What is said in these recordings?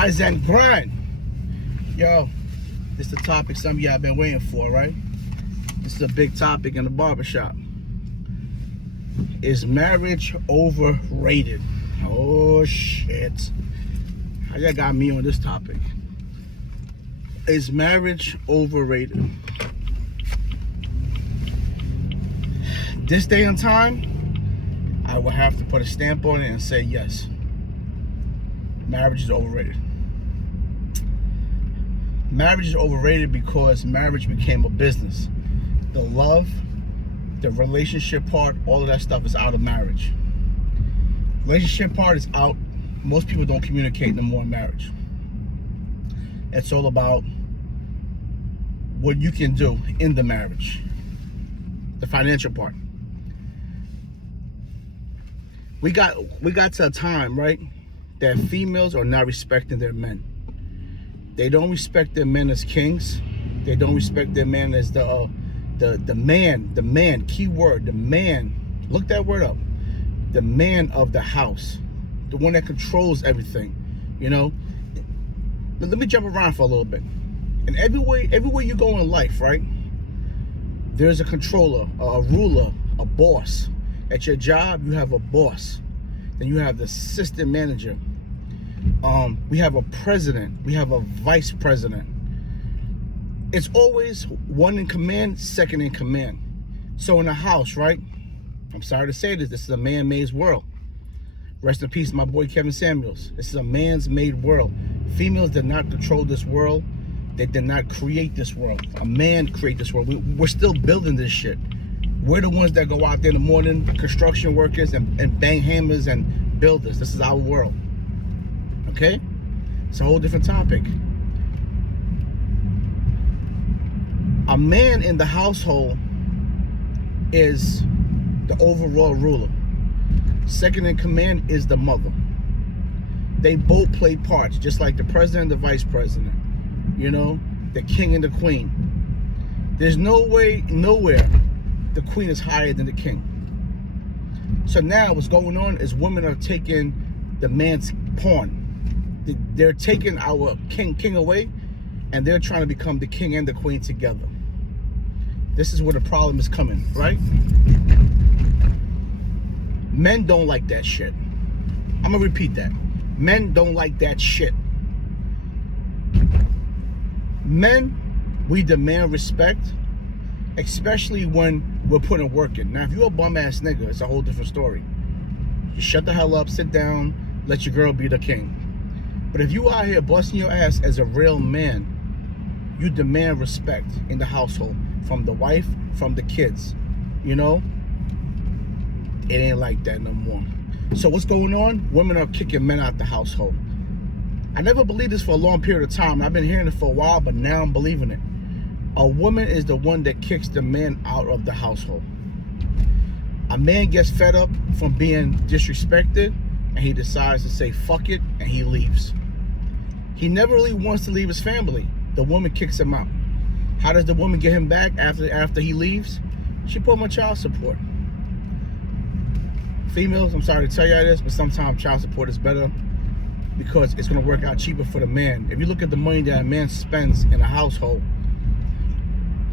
Rise and grind. Yo, this is the topic some of y'all been waiting for, right? This is a big topic in the barbershop. Is marriage overrated? Oh shit. How y'all got me on this topic? Is marriage overrated? This day and time, I will have to put a stamp on it and say yes. Marriage is overrated. Marriage is overrated because marriage became a business. The love, the relationship part, all of that stuff is out of marriage. Relationship part is out. Most people don't communicate no more in marriage. It's all about what you can do in the marriage. The financial part. We got to a time, right, that females are not respecting their men. They don't respect their men as kings. They don't respect their men as the man, key word, the man. Look that word up. The man of the house. The one that controls everything, you know? But let me jump around for a little bit. And everywhere you go in life, right, there's a controller, a ruler, a boss. At your job, you have a boss. Then you have the assistant manager. We have a president. We have a vice president. It's always one in command, second in command. So in a house, right? I'm sorry to say this is a man-made world. Rest in peace, my boy Kevin Samuels. This is a man's-made world. Females did not control this world. They did not create this world. A man created this world. We're still building this shit. We're the ones that go out there in the morning, construction workers, and bang hammers and builders. This is our world. Okay? It's a whole different topic. A man in the household is the overall ruler. Second in command is the mother. They both play parts, just like the president and the vice president. You know, the king and the queen. There's no way, nowhere, the queen is higher than the king. So now what's going on is women are taking the man's pawn. They're taking our king away, and they're trying to become the king and the queen together. This is where the problem is coming, right? Men don't like that shit. I'm gonna repeat that. Men don't like that shit. Men, we demand respect, especially when we're putting work in. Now, if you're a bum-ass nigga, it's a whole different story. You shut the hell up, sit down, let your girl be the king. But if you out here busting your ass as a real man, you demand respect in the household from the wife, from the kids. You know? It ain't like that no more. So what's going on? Women are kicking men out the household. I never believed this for a long period of time. I've been hearing it for a while, but now I'm believing it. A woman is the one that kicks the man out of the household. A man gets fed up from being disrespected, and he decides to say fuck it, and he leaves. He never really wants to leave his family. The woman kicks him out. How does the woman get him back after he leaves? She put him on child support. Females, I'm sorry to tell y'all this, but sometimes child support is better because it's going to work out cheaper for the man. If you look at the money that a man spends in a household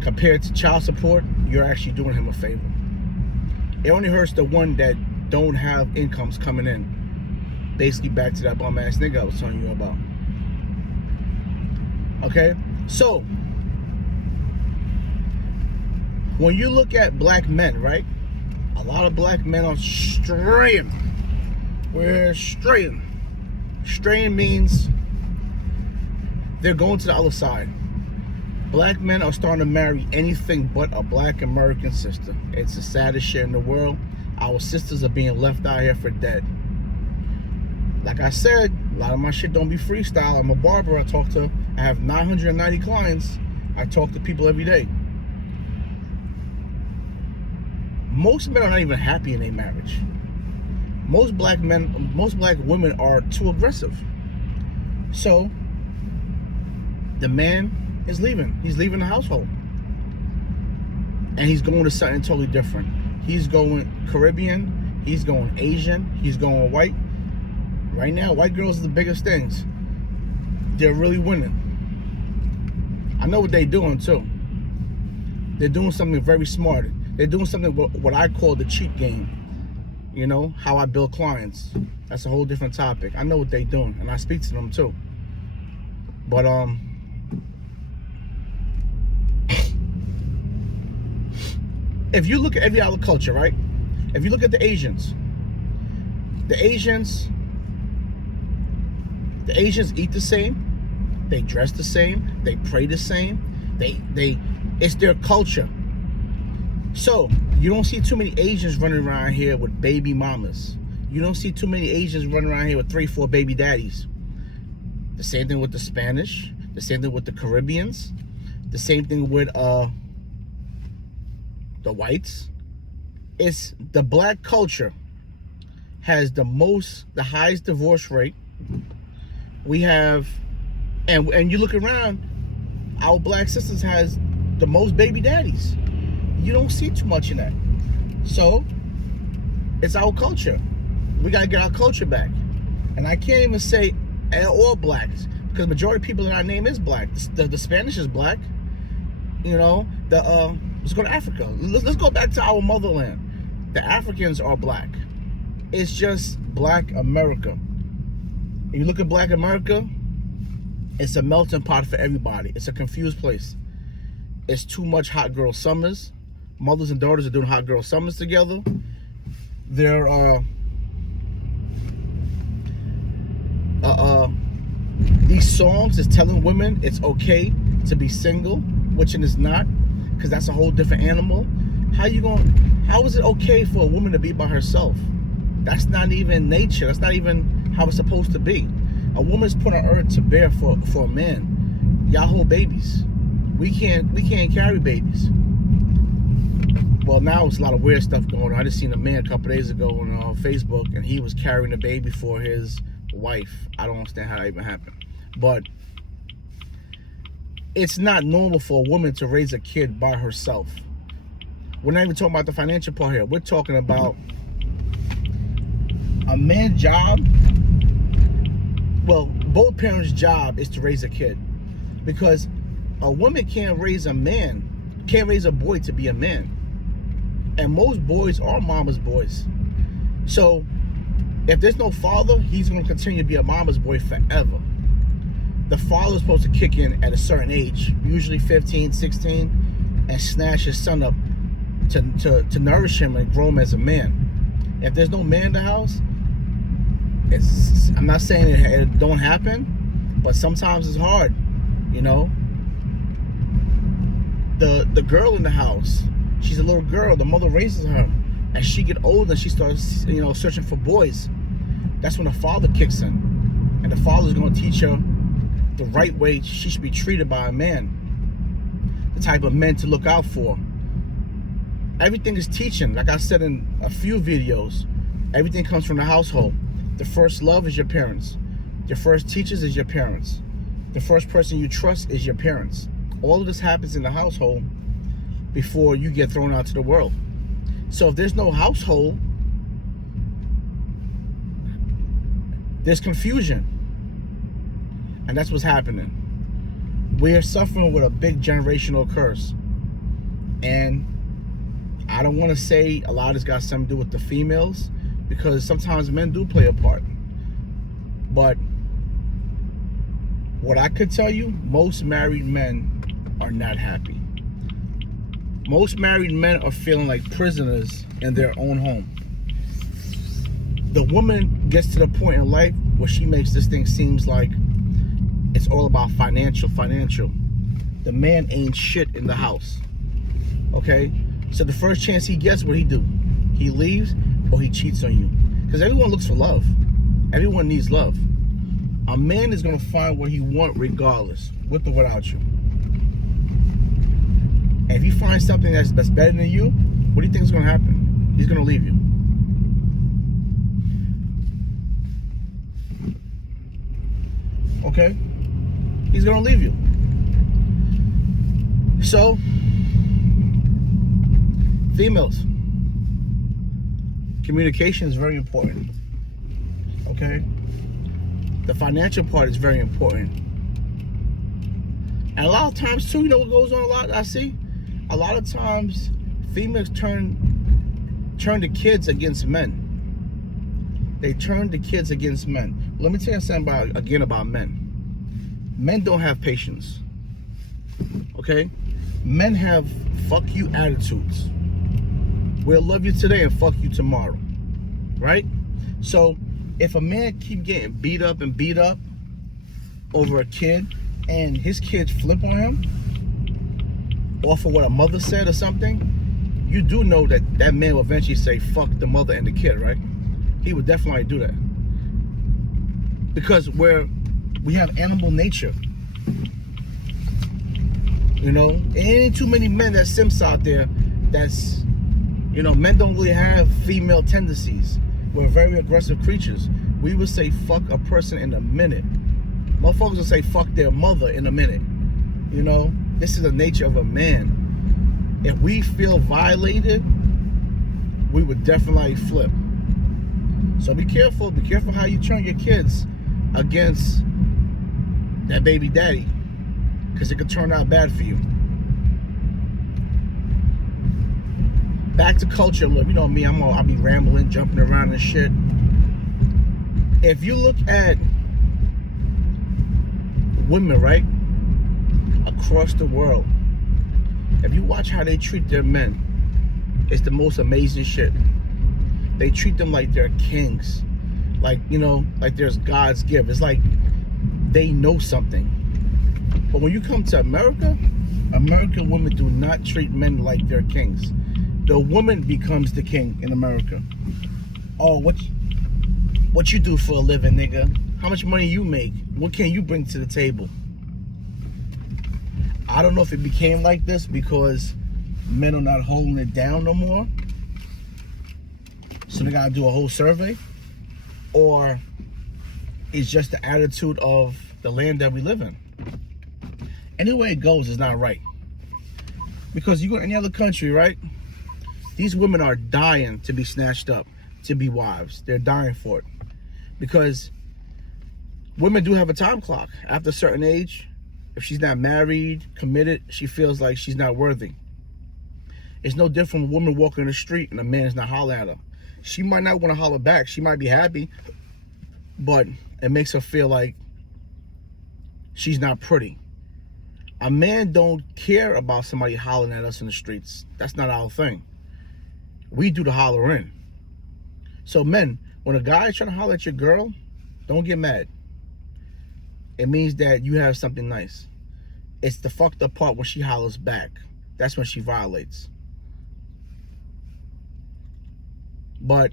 compared to child support, you're actually doing him a favor. It only hurts the one that don't have incomes coming in. Basically back to that bum ass nigga I was telling you about. Okay? So, when you look at black men, right? A lot of black men are straying. We're straying. Straying means they're going to the other side. Black men are starting to marry anything but a black American sister. It's the saddest shit in the world. Our sisters are being left out here for dead. Like I said, a lot of my shit don't be freestyle. I'm a barber. I have 990 clients. I talk to people every day. Most men are not even happy in their marriage. Most black women are too aggressive. So, the man is leaving. He's leaving the household. And he's going to something totally different. He's going Caribbean. He's going Asian. He's going white. Right now, white girls are the biggest things. they're really winning. I know what they're doing too. They're doing something very smart. They're doing something what I call the cheat game. You know, how I build clients. That's a whole different topic. I know what they're doing, and I speak to them too. But if you look at every other culture, right? If you look at the Asians eat the same, they dress the same, they pray the same, it's their culture. So you don't see too many Asians running around here with baby mamas. You don't see too many Asians running around here with 3-4 baby daddies. The same thing with the Spanish, the same thing with the Caribbeans, the same thing with the whites. It's the black culture has the highest divorce rate. We have, and you look around, our black sisters has the most baby daddies. You don't see too much in that. So it's our culture. We gotta get our culture back. And I can't even say all blacks, because the majority of people in our name is black. The Spanish is black. You know, let's go to Africa. Let's go back to our motherland. The Africans are black. It's just black America. If you look at black America, it's a melting pot for everybody. It's a confused place. It's too much hot girl summers. Mothers and daughters are doing hot girl summers together. These songs is telling women it's okay to be single, which it is not, because that's a whole different animal. How is it okay for a woman to be by herself? That's not even nature. That's not even how it's supposed to be. A woman's put on earth to bear for a man. Y'all hold babies. We can't carry babies. Well, now it's a lot of weird stuff going on. I just seen a man a couple days ago on Facebook, and he was carrying a baby for his wife. I don't understand how that even happened. But it's not normal for a woman to raise a kid by herself. We're not even talking about the financial part here. We're talking about a man's job. Well, both parents' job is to raise a kid, because a woman can't raise a boy to be a man. And most boys are mama's boys. So if there's no father, he's going to continue to be a mama's boy forever. The father's supposed to kick in at a certain age, usually 15, 16, and snatch his son up to nourish him and grow him as a man. If there's no man in the house, I'm not saying it don't happen, but sometimes it's hard, you know. The girl in the house, she's a little girl, the mother raises her. As she get older, she starts, you know, searching for boys. That's when the father kicks in, and the father's going to teach her the right way she should be treated by a man, the type of men to look out for. Everything is teaching. Like I said in a few videos, everything comes from the household. The first love is your parents. Your first teachers is your parents. The first person you trust is your parents. All of this happens in the household before you get thrown out to the world. So if there's no household, there's confusion. And that's what's happening. We're suffering with a big generational curse. And I don't want to say a lot of this got something to do with the females, because sometimes men do play a part. But what I could tell you, most married men are not happy. Most married men are feeling like prisoners in their own home. The woman gets to the point in life where she makes this thing seems like it's all about financial. The man ain't shit in the house. Okay? So the first chance he gets, what he do? He leaves or he cheats on you. Because everyone looks for love. Everyone needs love. A man is going to find what he wants regardless, with or without you. And if he finds something that's better than you, what do you think is going to happen? He's going to leave you. Okay? He's going to leave you. So, females, communication is very important. Okay? The financial part is very important. And a lot of times too, you know what goes on a lot, I see? A lot of times females turn the kids against men. They turn the kids against men. Let me tell you something about men. Men don't have patience. Okay? Men have fuck you attitudes. We'll love you today and fuck you tomorrow. Right? So if a man keep getting beat up over a kid, and his kids flip on him off of what a mother said or something, you do know that that man will eventually say fuck the mother and the kid, right? He would definitely do that. Because we have animal nature. You know, ain't too many men that simps out there that's, you know, men don't really have female tendencies. We're very aggressive creatures. We would say fuck a person in a minute. Motherfuckers will say fuck their mother in a minute. You know, this is the nature of a man. If we feel violated, we would definitely flip. So be careful how you turn your kids against that baby daddy, because it could turn out bad for you. Back to culture. Look, you know me, I'll be rambling, jumping around and shit. If you look at women, right, across the world, if you watch how they treat their men, it's the most amazing shit. They treat them like they're kings, like, you know, like there's God's gift. It's like they know something. But when you come to America, American women do not treat men like they're kings. The woman becomes the king in America. Oh, what you do for a living, nigga? How much money you make? What can you bring to the table? I don't know if it became like this because men are not holding it down no more, so they gotta do a whole survey, or it's just the attitude of the land that we live in. Any way it goes is not right. Because you go to any other country, right? These women are dying to be snatched up, to be wives. They're dying for it. Because women do have a time clock. After a certain age, if she's not married, committed, she feels like she's not worthy. It's no different from a woman walking in the street and a man is not hollering at her. She might not want to holler back. She might be happy, but it makes her feel like she's not pretty. A man don't care about somebody hollering at us in the streets. That's not our thing. We do the hollering. So men, when a guy is trying to holler at your girl, don't get mad. It means that you have something nice. It's the fucked up part when she hollers back. That's when she violates. But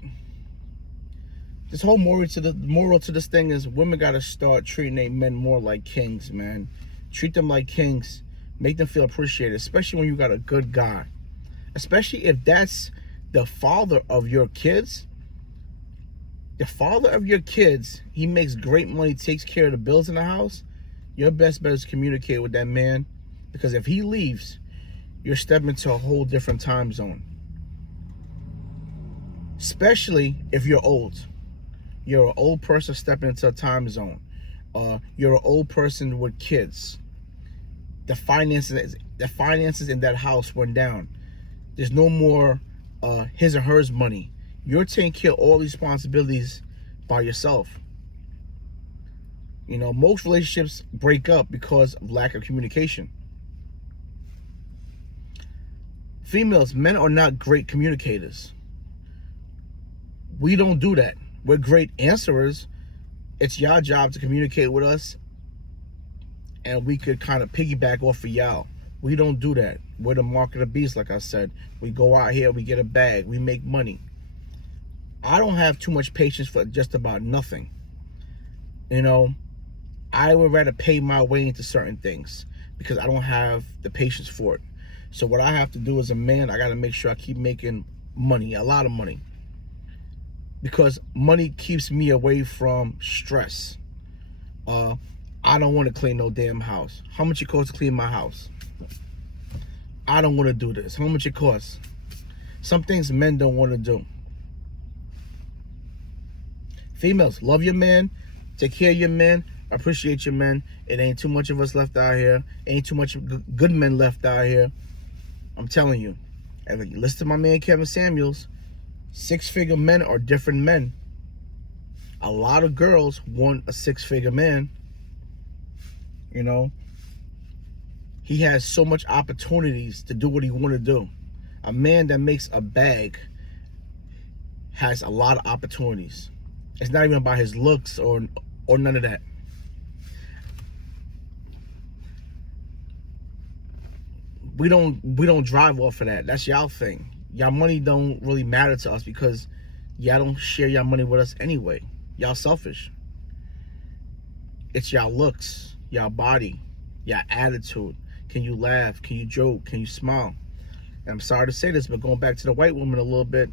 this whole moral to this thing is women gotta start treating their men more like kings, man. Treat them like kings. Make them feel appreciated, especially when you got a good guy. Especially if that's the father of your kids. The father of your kids, he makes great money, takes care of the bills in the house. Your best bet is to communicate with that man, because if he leaves, you're stepping into a whole different time zone. Especially if you're old. You're an old person stepping into a time zone. You're an old person with kids. The finances in that house went down. There's no more his or hers money. You're taking care of all these responsibilities by yourself. You know, most relationships break up because of lack of communication. Females, men are not great communicators. We don't do that. We're great answerers. It's your job to communicate with us, and we could kind of piggyback off of y'all. We don't do that. We're the mark of the beast, like I said. We go out here, we get a bag, we make money. I don't have too much patience for just about nothing. You know, I would rather pay my way into certain things because I don't have the patience for it. So what I have to do as a man, I got to make sure I keep making money, a lot of money. Because money keeps me away from stress. I don't want to clean no damn house. How much it costs to clean my house? I don't want to do this. How much it costs? Some things men don't want to do. Females, love your man, take care of your man, Appreciate your men. It ain't too much of us left out here. Ain't too much good men left out here. I'm telling you. And you listen to my man Kevin Samuels. 6-figure men are different men. A lot of girls want a 6-figure man. You know, he has so much opportunities to do what he want to do. A man that makes a bag has a lot of opportunities. It's not even about his looks or none of that. We don't drive off of that. That's y'all thing. Y'all money don't really matter to us because y'all don't share y'all money with us anyway. Y'all selfish. It's y'all looks, y'all body, y'all attitude. Can you laugh? Can you joke? Can you smile? And I'm sorry to say this, but going back to the white women a little bit,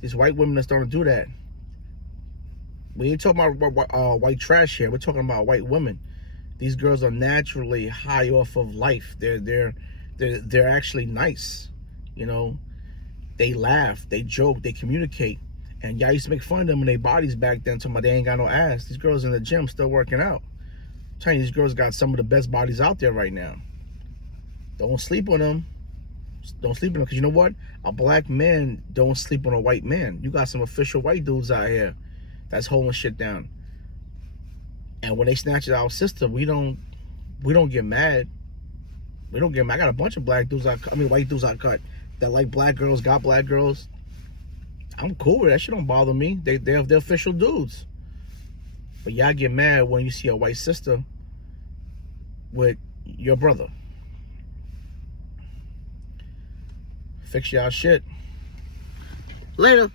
these white women are starting to do that. We ain't talking about white trash here. We're talking about white women. These girls are naturally high off of life. They're actually nice. You know, they laugh, they joke, they communicate. And y'all used to make fun of them and their bodies back then, talking about they ain't got no ass. These girls in the gym still working out. I'm telling you, these girls got some of the best bodies out there right now. Don't sleep on them. Don't sleep on them, because you know what? A black man don't sleep on a white man. You got some official white dudes out here that's holding shit down. And when they snatch it our sister, we don't get mad. We don't get mad. I got a bunch of white dudes I cut that like black girls, got black girls. I'm cool with that. Shit don't bother me. They're official dudes. But y'all get mad when you see a white sister with your brother. Fix y'all shit. Later.